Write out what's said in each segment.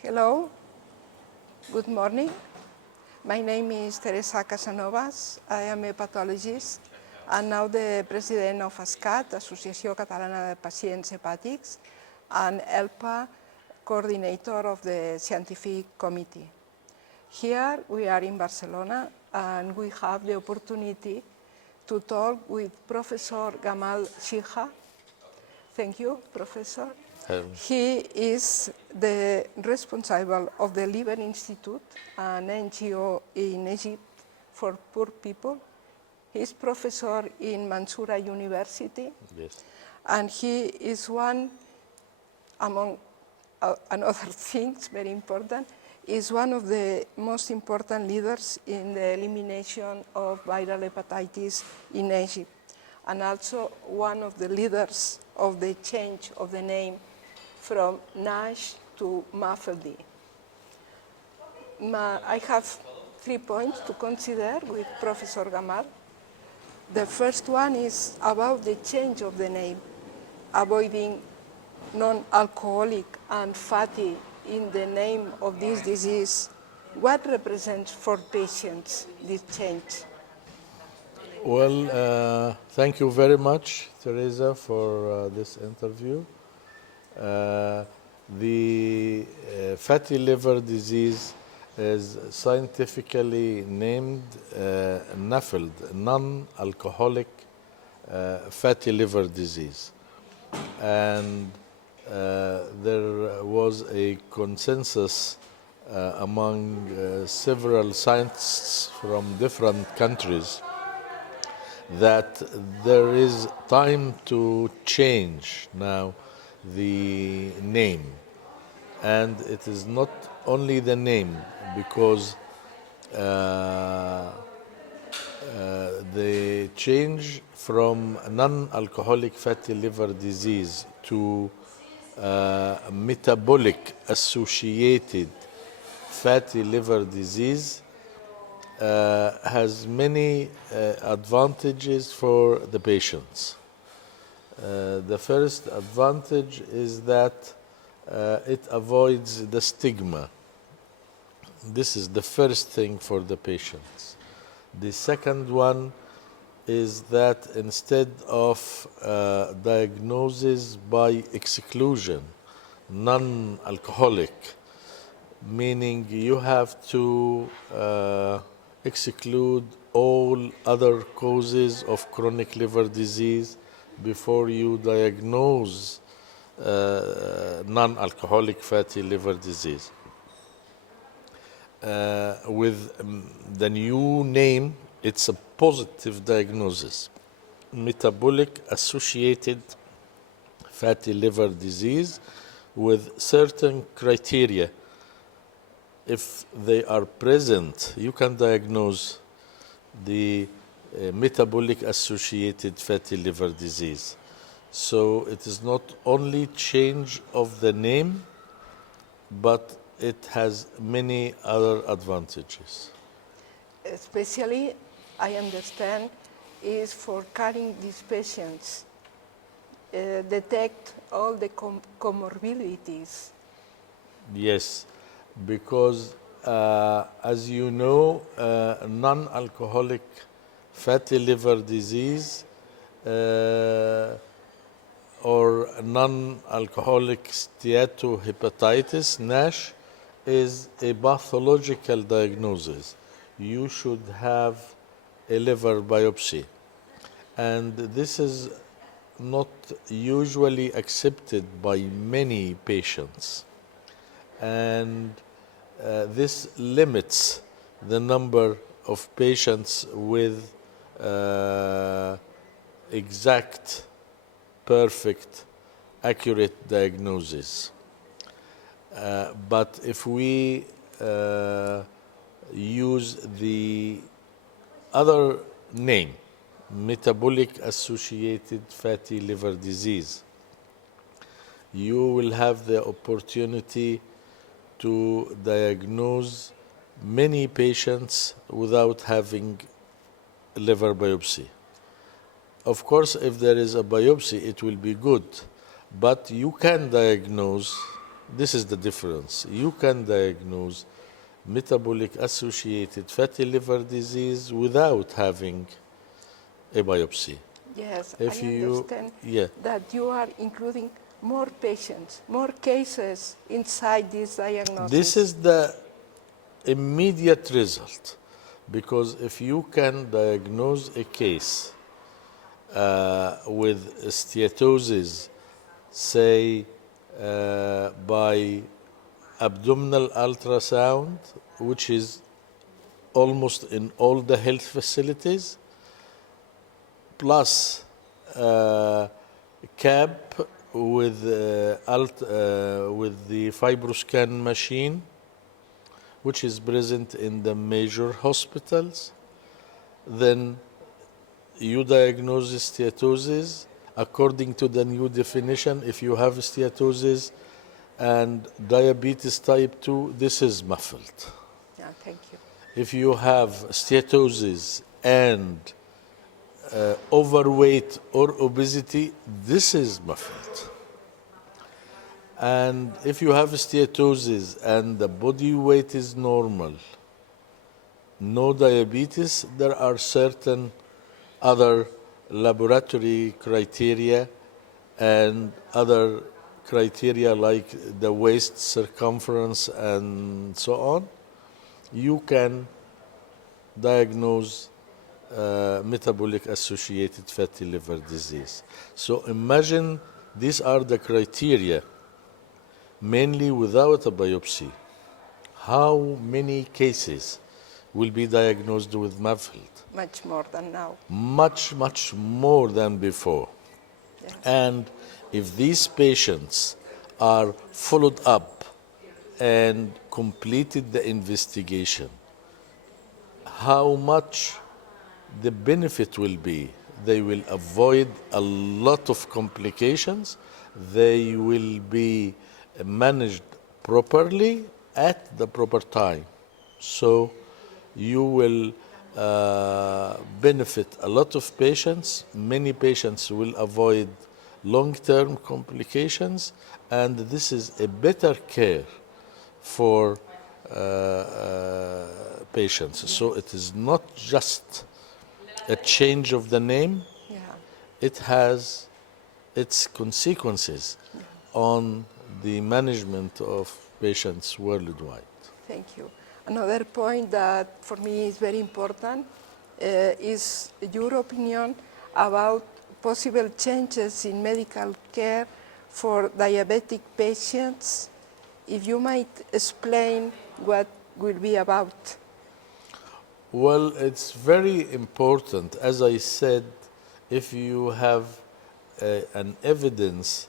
Hello, good morning. My name is Teresa Casanovas. I am a pathologist and now the president of Asscat, Associació Catalana de Pacients Hepàtics, and ELPA, coordinator of the scientific committee. Here we are in Barcelona and we have the opportunity to talk with Professor Gamal Shiha. Thank you, Professor. He is the responsible of the Liver Institute, an NGO in Egypt for poor people. He's professor in Mansoura University. Yes. And he is one, among other things, very important, is one of the most important leaders in the elimination of viral hepatitis in Egypt, and also one of the leaders of the change of the name from NASH to MAFLD. I have 3 points to consider with Professor Gamal. The first one is about the change of the name, avoiding non-alcoholic and fatty in the name of this disease. What represents for patients this change? Well, thank you very much, Teresa, for this interview. The fatty liver disease is scientifically named MAFLD, non-alcoholic fatty liver disease. And there was a consensus among several scientists from different countries that there is time to change now the name. And it is not only the name, because the change from non-alcoholic fatty liver disease to metabolic associated fatty liver disease has many advantages for the patients. The first advantage is that it avoids the stigma. This is the first thing for the patients. The second one is that instead of diagnosis by exclusion, non-alcoholic, meaning you have to exclude all other causes of chronic liver disease before you diagnose non-alcoholic fatty liver disease. With the new name, it's a positive diagnosis. Metabolic associated fatty liver disease with certain criteria. If they are present, you can diagnose the metabolic associated fatty liver disease. So it is not only change of the name, but it has many other advantages. Especially, I understand, is for carrying these patients, detect all the comorbidities. Yes, because as you know, non-alcoholic fatty liver disease or non-alcoholic steatohepatitis, NASH, is a pathological diagnosis. You should have a liver biopsy. And this is not usually accepted by many patients. And this limits the number of patients with exact, perfect, accurate diagnosis. But if we use the other name, metabolic associated fatty liver disease, you will have the opportunity to diagnose many patients without having a liver biopsy. Of course, if there is a biopsy, it will be good, but you can diagnose this is the difference. You can diagnose metabolic associated fatty liver disease without having a biopsy. Yes, If I understand that you are including more patients, more cases inside this diagnosis. This is the immediate result, because if you can diagnose a case with steatosis, say by abdominal ultrasound, which is almost in all the health facilities, plus CAP with the fibroscan machine, which is present in the major hospitals, then you diagnose steatosis according to the new definition. If you have steatosis and diabetes type 2, this is MAFLD. Yeah, thank you. If you have steatosis and overweight or obesity, this is MAFLD. And if you have steatosis and the body weight is normal, no diabetes, there are certain other laboratory criteria and other criteria like the waist circumference and so on. You can diagnose metabolic associated fatty liver disease. So imagine these are the criteria, mainly without a biopsy. How many cases will be diagnosed with MAFLD? Much more than now. Much, much more than before. Yes. And if these patients are followed up and completed the investigation, how much the benefit will be. They will avoid a lot of complications. They will be managed properly at the proper time. So you will benefit a lot of patients. Many patients will avoid long-term complications, and this is a better care for patients. So it is not just a change of the name, it has its consequences on the management of patients worldwide. Thank you. Another point that for me is very important is your opinion about possible changes in medical care for diabetic patients. If you might explain what will be about. Well, it's very important. As I said, if you have an evidence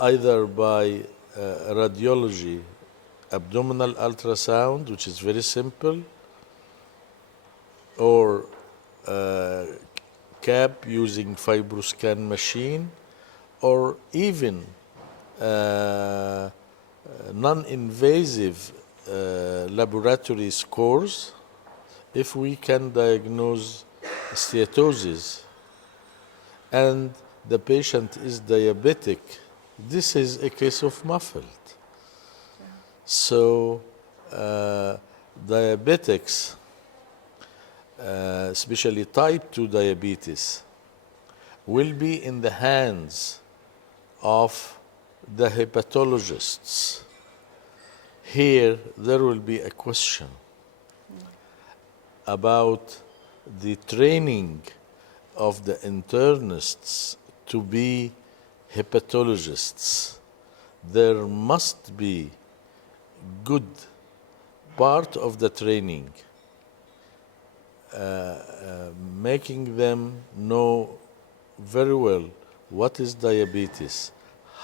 either by radiology, abdominal ultrasound, which is very simple, or CAP using fibroscan machine, or even non-invasive laboratory scores, if we can diagnose steatosis and the patient is diabetic, this is a case of MAFLD. So diabetics, especially type 2 diabetes, will be in the hands of the hepatologists. Here, there will be a question about the training of the internists to be hepatologists. There must be good part of the training, making them know very well what is diabetes,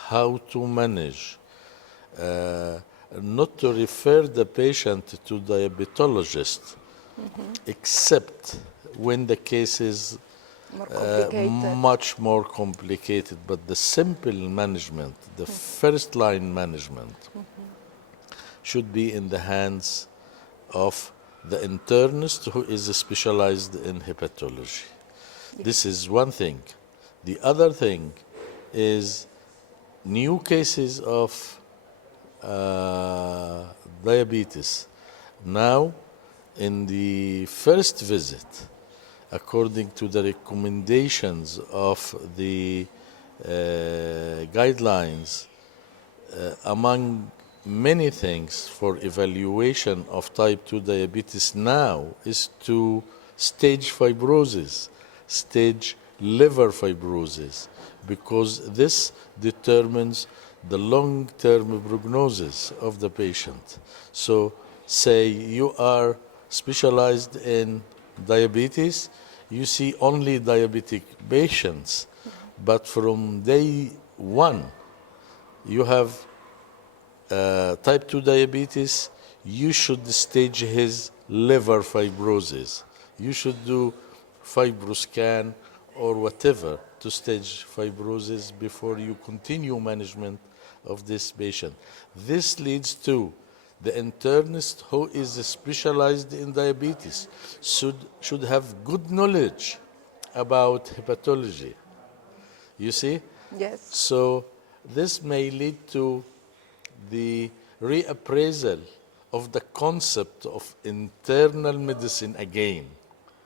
how to manage, not to refer the patient to diabetologist, except when the case is much more complicated. But the simple management, the first line management, should be in the hands of the internist who is specialized in hepatology. This is one thing. The other thing is new cases of diabetes. Now, in the first visit, according to the recommendations of the guidelines, among many things for evaluation of type 2 diabetes now is to stage fibrosis, stage liver fibrosis, because this determines the long-term prognosis of the patient. So say you are specialized in diabetes, you see only diabetic patients, but from day one, you have type 2 diabetes, you should stage his liver fibrosis. You should do fibroscan or whatever to stage fibrosis before you continue management of this patient. This leads to the internist who is specialized in diabetes should have good knowledge about hepatology. You see? Yes. So this may lead to the reappraisal of the concept of internal medicine again.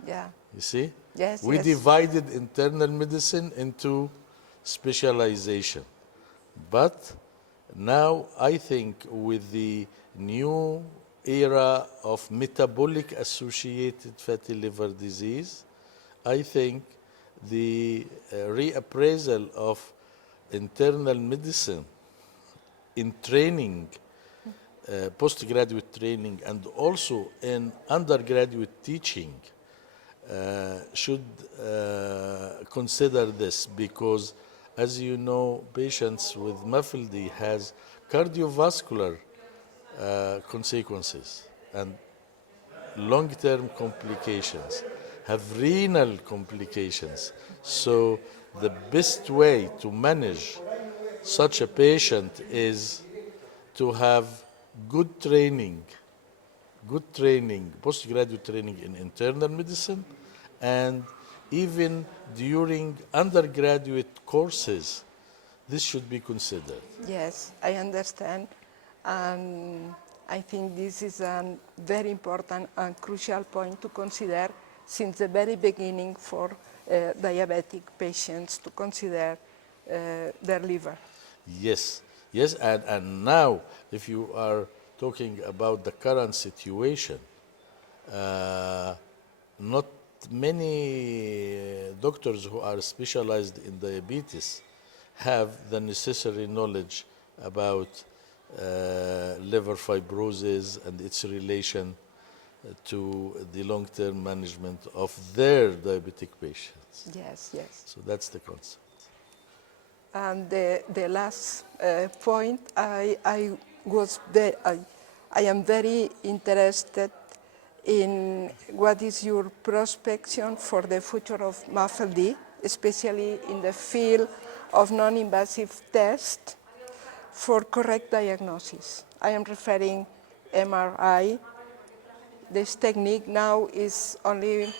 Yeah. You see? Yes, We yes. divided internal medicine into specialization. But now I think with the new era of metabolic associated fatty liver disease, I think the reappraisal of internal medicine in training, postgraduate training, and also in undergraduate teaching should consider this, because as you know, patients with MAFLD has cardiovascular consequences and long-term complications, have renal complications. So the best way to manage such a patient is to have good training, postgraduate training in internal medicine, and even during undergraduate courses, this should be considered. Yes, I understand. And I think this is a very important and crucial point to consider since the very beginning for diabetic patients to consider their liver. Yes, yes, and now if you are talking about the current situation, not many doctors who are specialized in diabetes have the necessary knowledge about liver fibrosis and its relation to the long-term management of their diabetic patients. Yes, yes. So that's the concept. And the last point, I am very interested in what is your prospection for the future of MAFLD, especially in the field of non-invasive tests for correct diagnosis. I am referring MRI. This technique now is only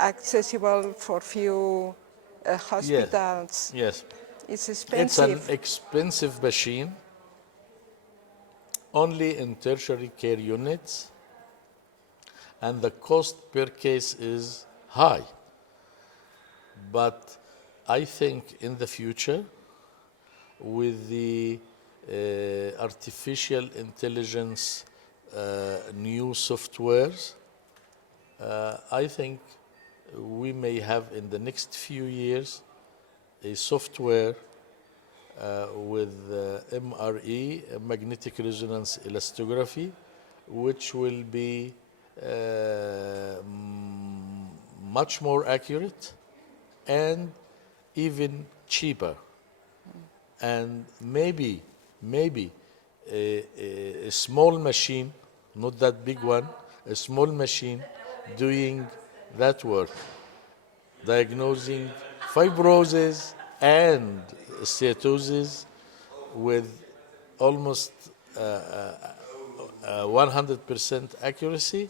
accessible for few hospitals. Yes. It's It's expensive. an expensive machine, only in tertiary care units, and the cost per case is high. But I think in the future, with the artificial intelligence new softwares, I think we may have in the next few years a software with MRE, magnetic resonance elastography, which will be much more accurate and even cheaper. And maybe a small machine, not that big one, a small machine doing that work, diagnosing fibrosis and steatosis with almost 100% accuracy,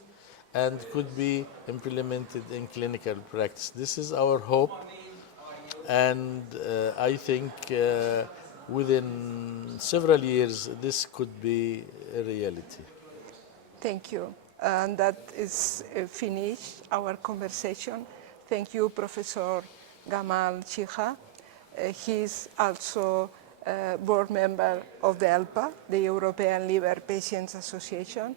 and could be implemented in clinical practice. This is our hope, and I think within several years, this could be a reality. Thank you. And that is finished our conversation. Thank you, Professor Gamal Shiha. He's also a board member of the ELPA, the European Liver Patients Association,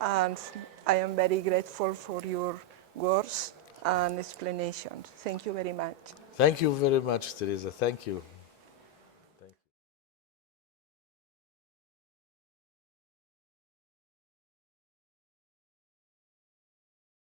and I am very grateful for your words and explanations. Thank you very much. Thank you very much, Teresa. Thank you.